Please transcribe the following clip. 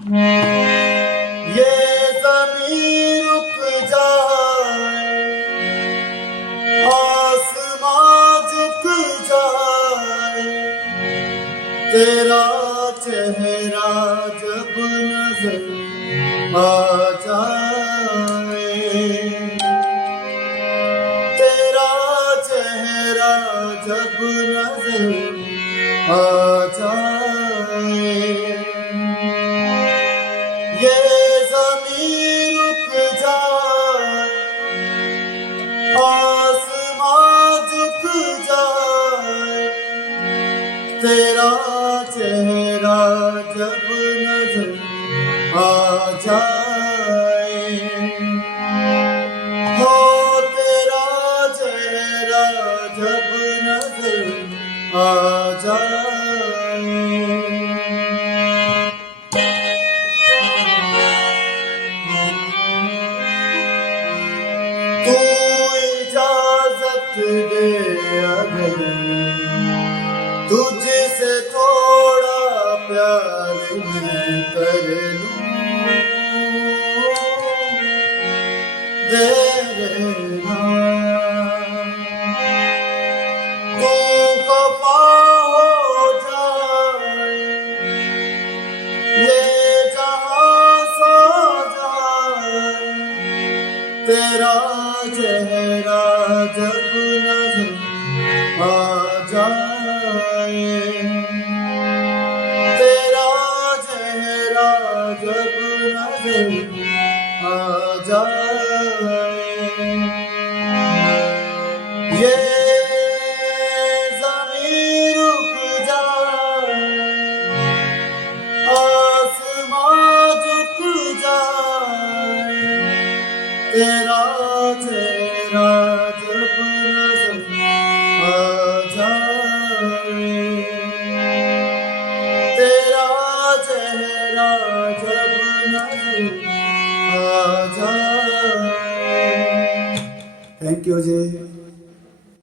ये ज़मीं रुक जाए, आसमां झुक जाए, तेरा चेहरा जब नजर आ जाए, तेरा चेहरा जब नजर आ जाए, ये ज़मीं रुक जाए, आसमां झुक जाए, तेरा चेहरा जब नजर आ जाए, हो तेरा चेहरा जब नजर आ जाए। तू इजाजत दे अगर तुझसे थोड़ा प्यार मैं कर लूं, दे देना। तू खफा हो जाए, ये जहां सो जाए, तेरा चेहरा जब नजर आ जाए, तेरा चेहरा जब नजर आ जाए, ये ज़मीं रुक जाए, आसमां झुक जाए, तेरा चेहरा जब नजर आ जाए, तेरा चेहरा जब नजर आ जाए। Thank you ji.